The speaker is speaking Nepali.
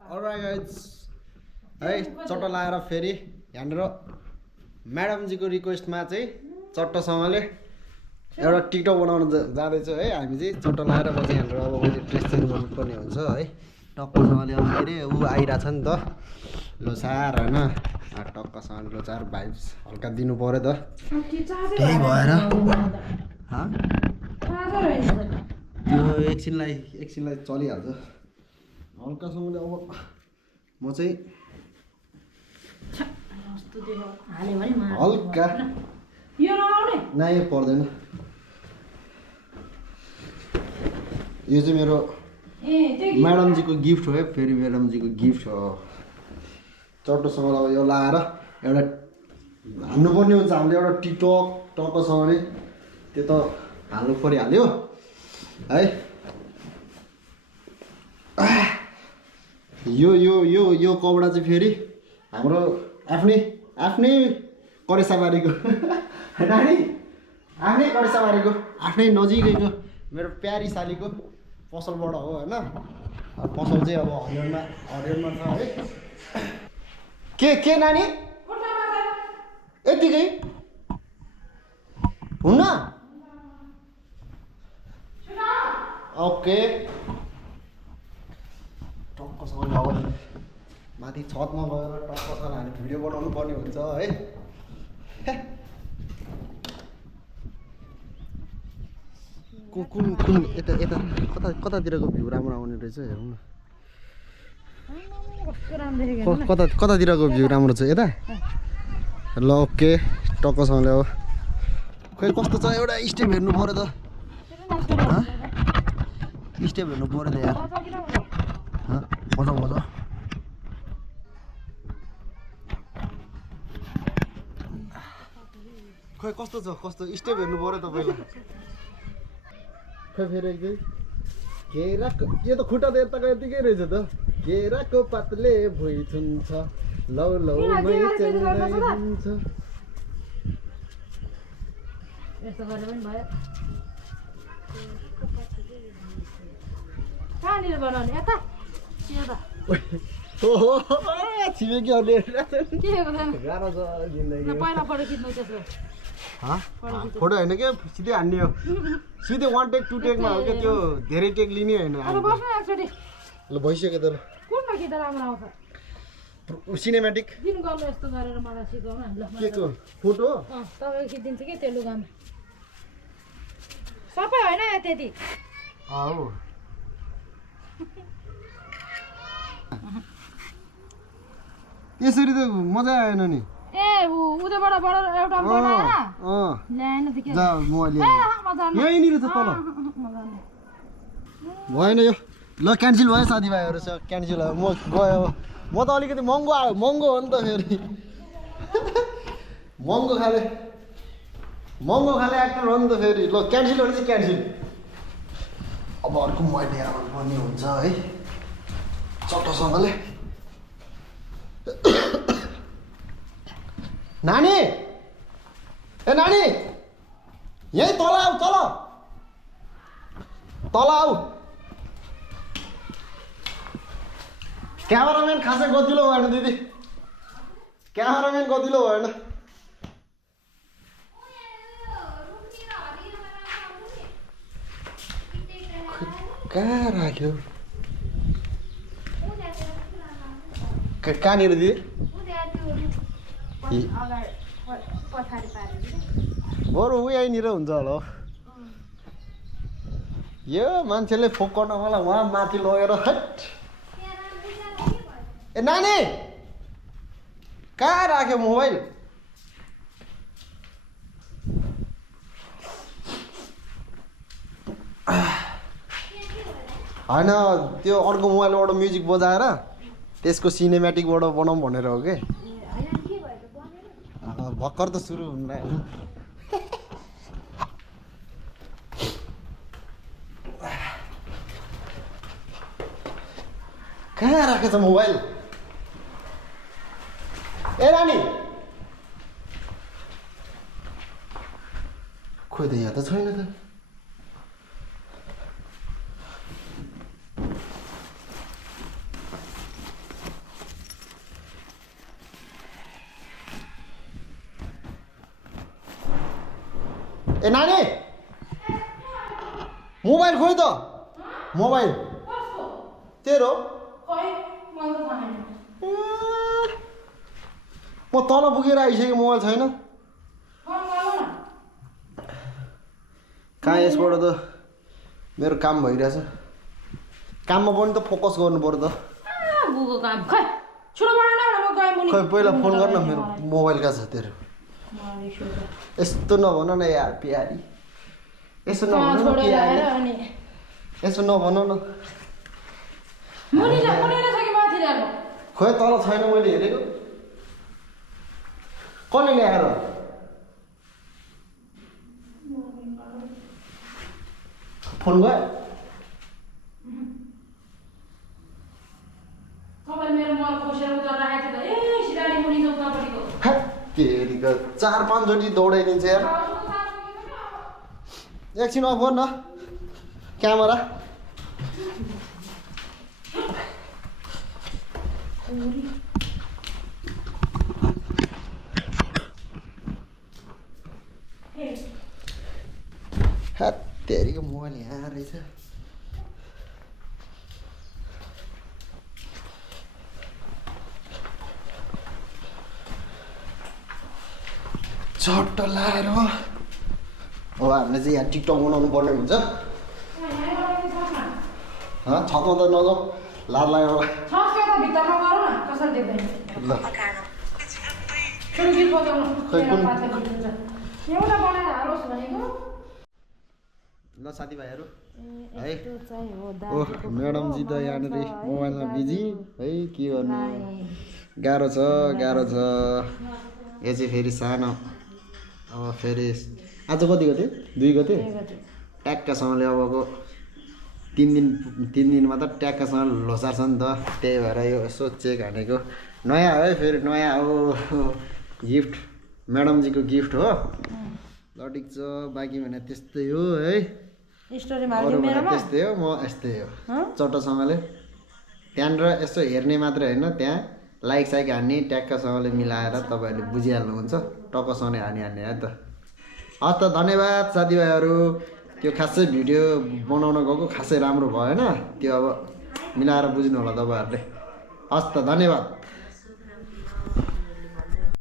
Alright guys, है चट्टा लाएर फेरि यहाँनिर म्याडमजीको रिक्वेस्टमा चाहिँ चट्टासँगले एउटा टिकटक बनाउन जाँदैछ है। हामी चाहिँ चट्टा लाएर पछि यहाँनिर अब मैले ड्रेस चेन्ज गर्नुपर्ने हुन्छ है। टक्कसँगले अब फेरि ऊ आइरहेछ नि त लोसार होइन, टक्कसँगले लोसार भाइब्स हल्का दिनु पऱ्यो त, त्यही भएर त्यो एकछिनलाई चलिहाल्छ हल्कासँगले। अब म चाहिँ हल्का नै पर्दैन, यो चाहिँ मेरो म्याडमजीको गिफ्ट हो है। फेरि म्याडमजीको गिफ्ट हो, चट्टोसँग अब यो लाएर एउटा हान्नुपर्ने हुन्छ हामीले एउटा टिकटक टक्कसँगले, त्यो त हाल्नु परिहाल्यो है। यो कपडा चाहिँ फेरि हाम्रो आफ्नै करेसाबारीको नानी, आफ्नै करेसाबारीको आफ्नै नजिकैको मेरो प्यारी सालीको पसलबाट हो होइन। पसल चाहिँ अब हरियोमा छ है। के नानी यतिकै हुन्न? ओके, टक्कसँग अब माथि छतमा गएर टक्कसँग हामी भिडियो बनाउनु पर्ने हुन्छ है। कुन यता कतातिरको भ्यू राम्रो आउने रहेछ हेरौँ न। कतातिरको भ्यू राम्रो छ यता? ल ओके, टक्कसँगले अब खोइ कस्तो छ, एउटा स्टेप हेर्नु पऱ्यो त, स्टेप हेर्नु पऱ्यो त यार। मजा खोइ कस्तो छ, कस्तो स्टेप हेर्नु पऱ्यो त पहिला। खोइ फेरि एकदिन केराको यो त खुट्टा त यताको यतिकै रहेछ त। केराको पातले भुइँ छुन्छ, लौ मै चल्दै हुन्छ। यस्तो गरे पनि भयो। कहाँनिर बनाउने? यता छिमेकीहरूले गाह्रो छ जिन्दगी। पहिला फोटो खिच्नु त्यसो फोटो होइन क्या, सिधै हान्ने हो, सिधै 1 टेक 2 टेकमा हो क्या, त्यो धेरै टेक लिने होइन। ल भइसक्यो त, कुनमा खिच्दा राम्रो आउँछ सिनेमेटिक दिन गर्नु यस्तो गरेर मलाई सिकाउनु न। के को फोटो तपाईँ खिचिदिन्छु कि त्यो लुगामा सबै होइन त्यति। हो यसरी त मजा आएन नि। ए उताबाट एउटा बनाएर ल्याएन त के जा म यहीँनिर छ तल भएन यो। ल क्यान्सल भयो साथीभाइहरूसँग, क्यान्सल भयो, म गयो। म त अलिकति महँगो हो नि त फेरि, महँगो खाले एक्टर हो नि त फेरि। ल क्यान्सल भने चाहिँ क्यान्सल। अब अर्को मैले आउनु पर्ने हुन्छ है चट्टसँगले। नानी ए नानी, यही तल आऊ, तल आऊ। क्यामेराम्यान खासै गतिलो भएन दिदी, क्यामेराम्यान गतिलो भएन। कहाँ राख्यो? कहाँनिर दिदी? बरु यहीँनिर हुन्छ होला। यो मान्छेले फोकट मलाई उहाँ माथि लगेर हट। ए नानी कहाँ राख्यो मोबाइल? होइन त्यो अर्को मोबाइलबाट म्युजिक बजाएर त्यसको सिनेमेटिकबाट बनाऊँ भनेर हो कि। भर्खर त सुरु हुन्न। कहाँ राखेछ मोबाइल? ए रानी खोइ त यहाँ त छैन त। ए नानी मोबाइल खोइ त मोबाइल तेरो म तल पुगेर आइसकेँ मोबाइल छैन कहाँ यसबाट त मेरो काम भइरहेछ काममा पनि त फोकस गर्नु पर्यो त खै पहिला फोन गर्न मेरो मोबाइल कहाँ छ तेरो यस्तो नभन न यार प्यारी यसो नभन न प्यारी यसो नभन न खोइ तल छैन मैले हेरेको कसले ल्याएर फोन गयो तेरिको 4-5 चोटि दौडाइदिन्छ यार एकछिन अफ गर न क्यामेरा तेरिको मोबाइल यहाँ रहेछ चट्ट लाएर अब हामीले चाहिँ यहाँ टिकटक बनाउनु पर्ने हुन्छ छतमा त नजाऊ लाद लाग्यो ल साथीभाइहरू है ओह म्याडमजी त यहाँनिर मोबाइलमा बिजी है के गर्नु गाह्रो छ यो चाहिँ फेरि सानो अब फेरि आज कति गते 2 गते ट्याक्कासँगले अबको 3 दिनमा त ट्याक्कासँग लोसार छ नि त त्यही भएर यो यसो चेक हानेको नयाँ है फेरि नयाँ अब गिफ्ट म्याडमजीको गिफ्ट हो ल ठिक छ बाँकी भने त्यस्तै हो है त्यस्तै हो म यस्तै हो चट्टसँगले त्यहाँनिर यसो हेर्ने मात्रै होइन त्यहाँ लाइक साइक हान्ने ट्याक्कासँगले मिलाएर तपाईँहरूले बुझिहाल्नुहुन्छ टक्कसँगले हान्ने है त हस् त धन्यवाद साथीभाइहरू त्यो खासै भिडियो बनाउन गएको खासै राम्रो भएन त्यो अब मिलाएर बुझ्नु होला तपाईँहरूले हस् त धन्यवाद